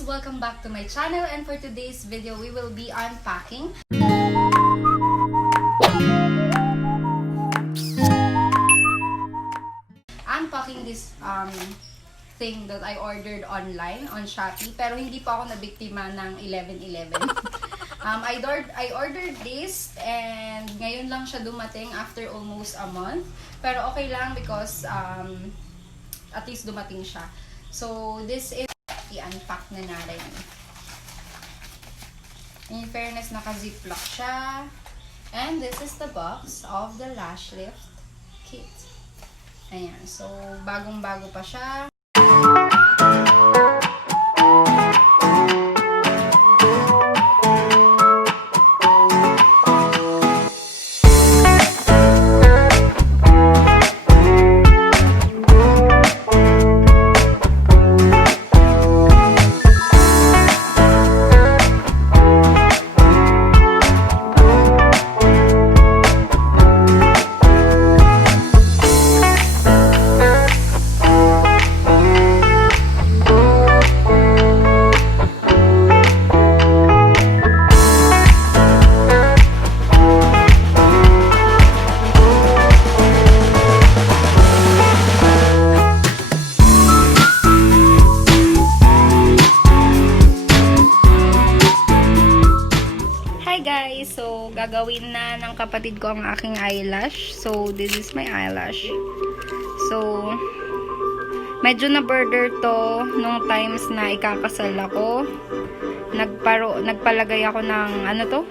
guys! Welcome back to my channel, and for today's video, we will be unpacking. Unpacking this thing that I ordered online on Shoppee, pero hindi pa ako nabiktima ng 11/11. I ordered this and ngayon lang siya dumating after almost a month. Pero okay lang because at least dumating siya. So this is i-unpack na natin. In fairness, naka-ziplock siya. And this is the box of the Lash Lift kit. Ayan. So, bagong-bago pa siya. So, gagawin na ng kapatid ko ang aking eyelash. So, this is my eyelash. So, medyo na-burger to nung times na ikakasal ako. Nagpalagay ako ng,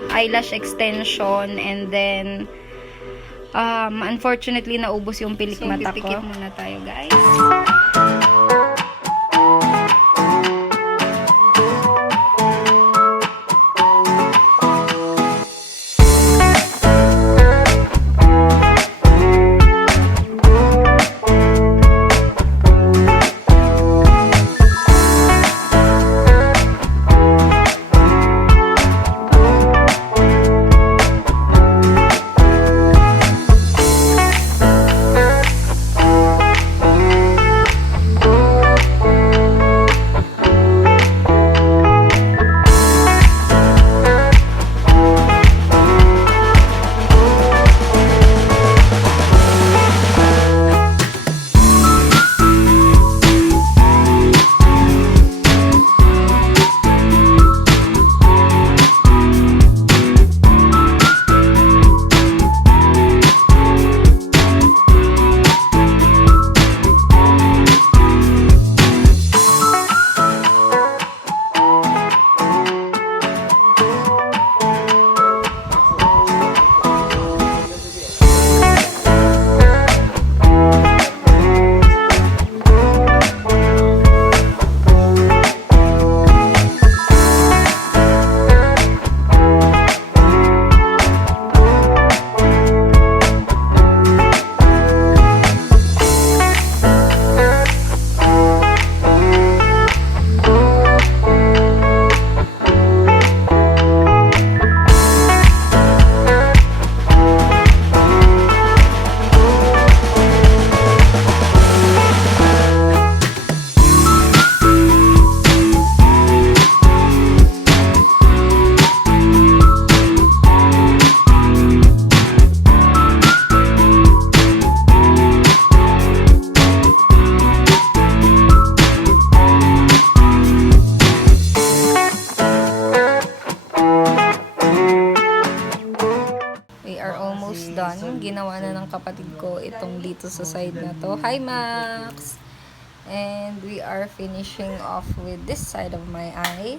eyelash extension. And then, unfortunately, naubos yung pilik mata ko. So, pipikit muna tayo, guys. Done. Ginawa na ng kapatid ko itong dito sa side na to. Hi, Max! And we are finishing off with this side of my eye.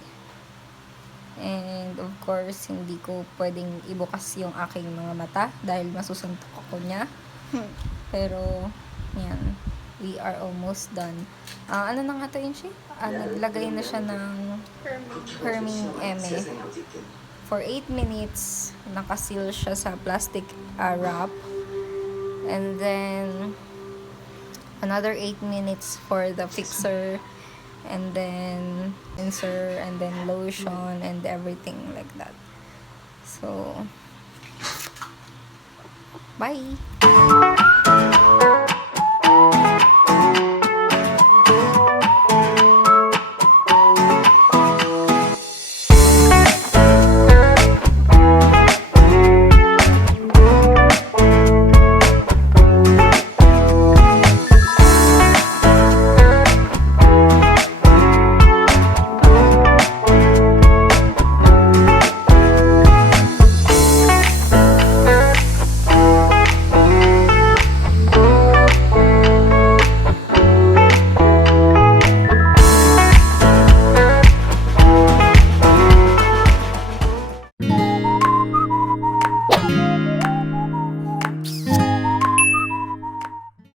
And of course, hindi ko pwedeng ibukas yung aking mga mata dahil masusuntok ako niya. Pero, yan. We are almost done. Ano na nga ito, Inchi? Naglagay na siya ng Herming Eme. For 8 minutes, nakaseal siya sa plastic wrap. And then, another 8 minutes for the fixer. And then, cleanser. And then, lotion. And everything like that. So, bye!